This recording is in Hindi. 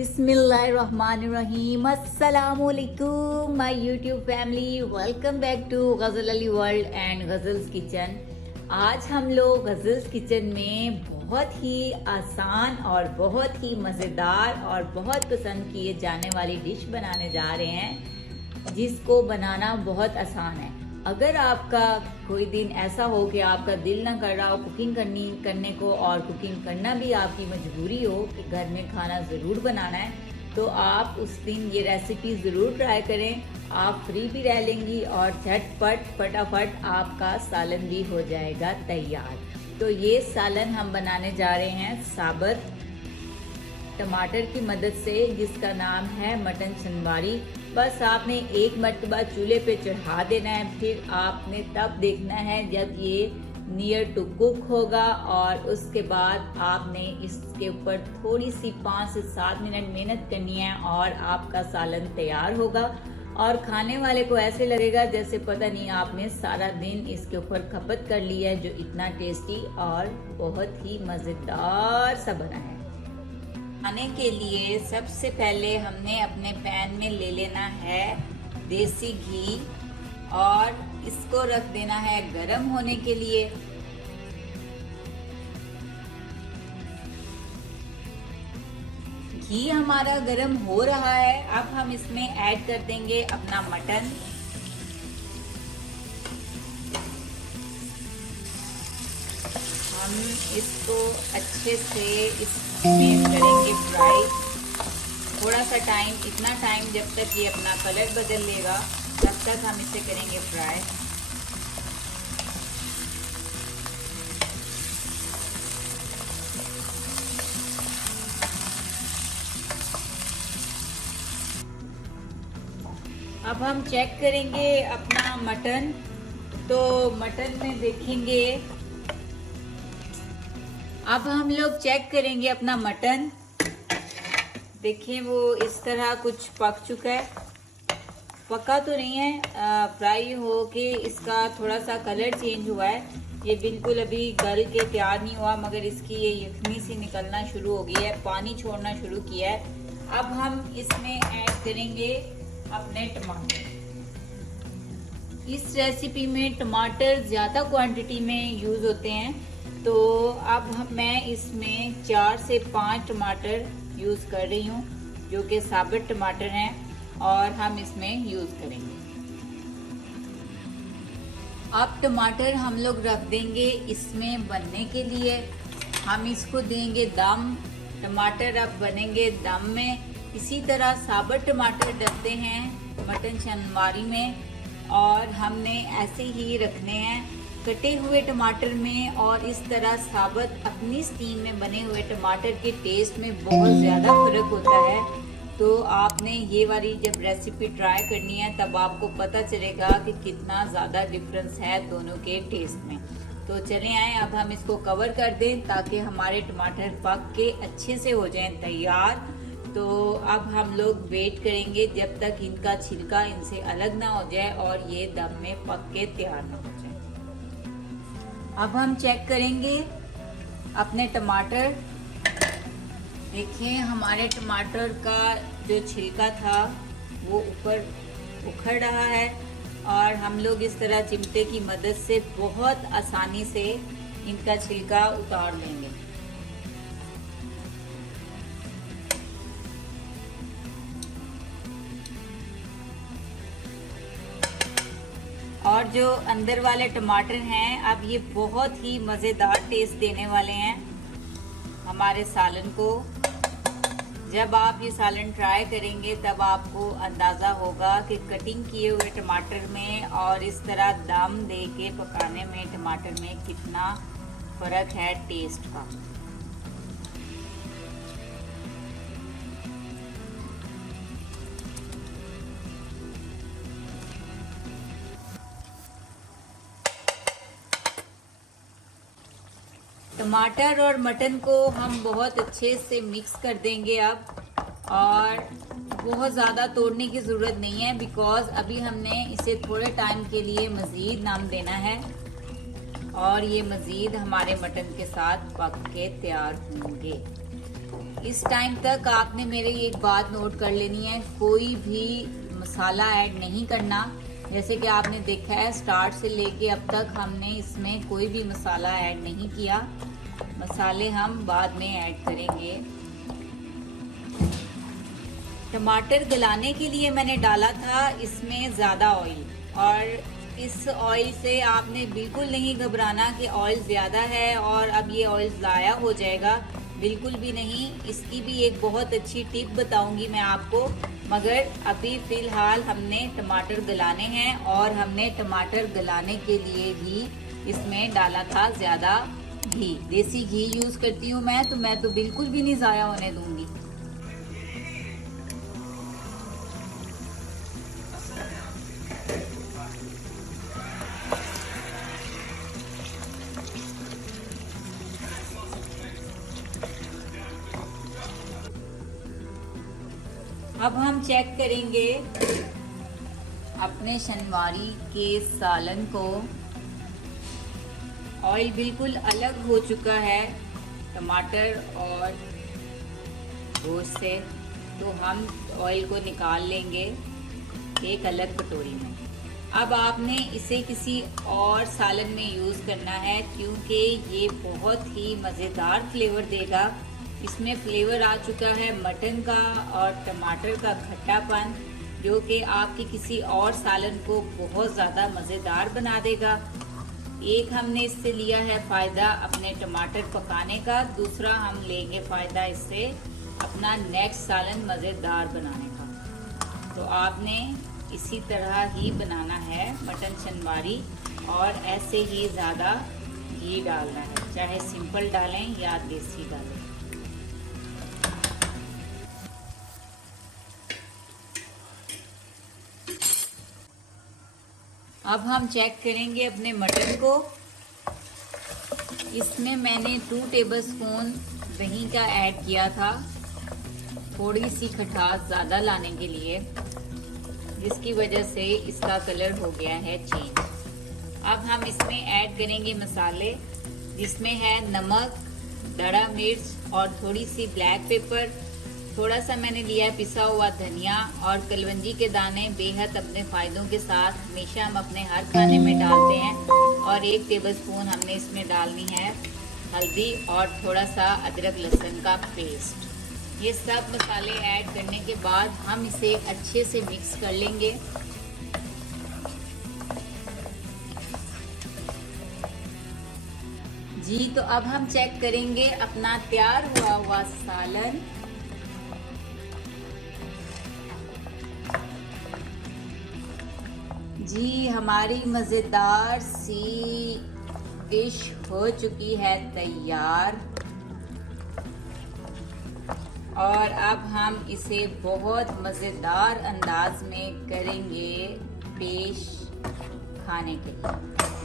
बिस्मिल्लाहिर्रहमानिर्रहीम। अस्सलामुअलैकुम my YouTube family, welcome back to Ghazal Ali world and Ghazal's kitchen. आज हम लोग गज़ल्स किचन में बहुत ही आसान और बहुत ही मज़ेदार और बहुत पसंद किए जाने वाली डिश बनाने जा रहे हैं, जिसको बनाना बहुत आसान है। अगर आपका कोई दिन ऐसा हो कि आपका दिल ना कर रहा हो कुकिंग करने को, और कुकिंग करना भी आपकी मजबूरी हो कि घर में खाना ज़रूर बनाना है, तो आप उस दिन ये रेसिपी ज़रूर ट्राई करें। आप फ्री भी रह लेंगी और झटपट फटाफट आपका सालन भी हो जाएगा तैयार। तो ये सालन हम बनाने जा रहे हैं साबुत टमाटर की मदद से, जिसका नाम है मटन चंदबारी। बस आपने एक मरतबा चूल्हे पे चढ़ा देना है, फिर आपने तब देखना है जब ये नियर टू कुक होगा, और उसके बाद आपने इसके ऊपर थोड़ी सी 5 से 7 मिनट मेहनत करनी है और आपका सालन तैयार होगा। और खाने वाले को ऐसे लगेगा जैसे पता नहीं आपने सारा दिन इसके ऊपर खपत कर लिया है, जो इतना टेस्टी और बहुत ही मज़ेदार सा बना है। खाने के लिए सबसे पहले हमने अपने पैन में ले लेना है देसी घी, और इसको रख देना है गरम होने के लिए। घी हमारा गरम हो रहा है, अब हम इसमें ऐड कर देंगे अपना मटन। हम इसको अच्छे से इसमें करेंगे फ्राई। थोड़ा सा टाइम, इतना टाइम जब तक ये अपना कलर बदल लेगा तब तक हम इसे करेंगे फ्राई। अब हम चेक करेंगे अपना मटन। तो मटन में देखेंगे, अब हम लोग चेक करेंगे अपना मटन। देखिए वो इस तरह कुछ पक चुका है, पका तो नहीं है, फ्राई हो के इसका थोड़ा सा कलर चेंज हुआ है। ये बिल्कुल अभी गल के तैयार नहीं हुआ, मगर इसकी ये यखनी सी निकलना शुरू हो गई है, पानी छोड़ना शुरू किया है। अब हम इसमें ऐड करेंगे अपने टमाटर। इस रेसिपी में टमाटर ज़्यादा क्वांटिटी में यूज़ होते हैं, तो अब मैं इसमें 4 से 5 टमाटर यूज़ कर रही हूँ, जो कि साबुत टमाटर हैं, और हम इसमें यूज़ करेंगे। अब टमाटर हम लोग रख देंगे इसमें बनने के लिए। हम इसको देंगे दम। टमाटर अब बनेंगे दम में। इसी तरह साबुत टमाटर डलते हैं मटन चंदबारी में, और हमने ऐसे ही रखने हैं कटे हुए टमाटर में। और इस तरह साबुत अपनी स्टीम में बने हुए टमाटर के टेस्ट में बहुत ज़्यादा फ़र्क होता है। तो आपने ये वाली जब रेसिपी ट्राई करनी है तब आपको पता चलेगा कि कितना ज़्यादा डिफरेंस है दोनों के टेस्ट में। तो चलें आए, अब हम इसको कवर कर दें ताकि हमारे टमाटर पक के अच्छे से हो जाएं तैयार। तो अब हम लोग वेट करेंगे जब तक इनका छिलका इनसे अलग ना हो जाए और ये दम में पक के तैयार ना हो जाए। अब हम चेक करेंगे अपने टमाटर। देखिए हमारे टमाटर का जो छिलका था वो ऊपर उखड़ रहा है, और हम लोग इस तरह चिमटे की मदद से बहुत आसानी से इनका छिलका उतार लेंगे। और जो अंदर वाले टमाटर हैं, अब ये बहुत ही मज़ेदार टेस्ट देने वाले हैं हमारे सालन को। जब आप ये सालन ट्राई करेंगे तब आपको अंदाज़ा होगा कि कटिंग किए हुए टमाटर में और इस तरह दम दे के पकाने में टमाटर में कितना फ़र्क है टेस्ट का। टमाटर और मटन को हम बहुत अच्छे से मिक्स कर देंगे अब, और बहुत ज़्यादा तोड़ने की ज़रूरत नहीं है, बिकॉज़ अभी हमने इसे थोड़े टाइम के लिए मज़ीद दम देना है, और ये मज़ीद हमारे मटन के साथ पक के तैयार होंगे। इस टाइम तक आपने मेरी एक बात नोट कर लेनी है, कोई भी मसाला ऐड नहीं करना। जैसे कि आपने देखा है स्टार्ट से लेके अब तक हमने इसमें कोई भी मसाला ऐड नहीं किया। मसाले हम बाद में ऐड करेंगे। टमाटर गलाने के लिए मैंने डाला था इसमें ज़्यादा ऑयल, और इस ऑयल से आपने बिल्कुल नहीं घबराना कि ऑयल ज़्यादा है और अब ये ऑयल ज़ाया हो जाएगा, बिल्कुल भी नहीं। इसकी भी एक बहुत अच्छी टिप बताऊंगी मैं आपको, मगर अभी फ़िलहाल हमने टमाटर गलाने हैं और हमने टमाटर गलाने के लिए भी इसमें डाला था ज़्यादा घी। देसी घी यूज़ करती हूँ मैं तो बिल्कुल भी नहीं ज़ाया होने दूँगी। अब हम चेक करेंगे अपने शनवारी के सालन को। ऑयल बिल्कुल अलग हो चुका है टमाटर और गोश्त से, तो हम ऑयल को निकाल लेंगे एक अलग कटोरी में। अब आपने इसे किसी और सालन में यूज़ करना है, क्योंकि ये बहुत ही मज़ेदार फ्लेवर देगा। इसमें फ्लेवर आ चुका है मटन का और टमाटर का खट्टापन, जो कि आपके किसी और सालन को बहुत ज़्यादा मज़ेदार बना देगा। एक हमने इससे लिया है फ़ायदा अपने टमाटर पकाने का, दूसरा हम लेंगे फ़ायदा इससे अपना नेक्स्ट सालन मज़ेदार बनाने का। तो आपने इसी तरह ही बनाना है मटन शनवारी, और ऐसे ही ज़्यादा घी डालना है, चाहे सिंपल डालें या देसी डालें। अब हम चेक करेंगे अपने मटन को। इसमें मैंने 2 टेबलस्पून दही का ऐड किया था, थोड़ी सी खटास ज़्यादा लाने के लिए, जिसकी वजह से इसका कलर हो गया है चेंज। अब हम इसमें ऐड करेंगे मसाले, जिसमें है नमक, दड़ा मिर्च और थोड़ी सी ब्लैक पेपर। थोड़ा सा मैंने लिया है पिसा हुआ धनिया और कलवंजी के दाने, बेहद अपने फ़ायदों के साथ हमेशा हम अपने हर खाने में डालते हैं। और 1 टेबलस्पून हमने इसमें डालनी है हल्दी और थोड़ा सा अदरक लहसुन का पेस्ट। ये सब मसाले ऐड करने के बाद हम इसे अच्छे से मिक्स कर लेंगे। जी, तो अब हम चेक करेंगे अपना तैयार हुआ सालन। जी, हमारी मज़ेदार सी डिश हो चुकी है तैयार, और अब हम इसे बहुत मज़ेदार अंदाज में करेंगे पेश खाने के लिए।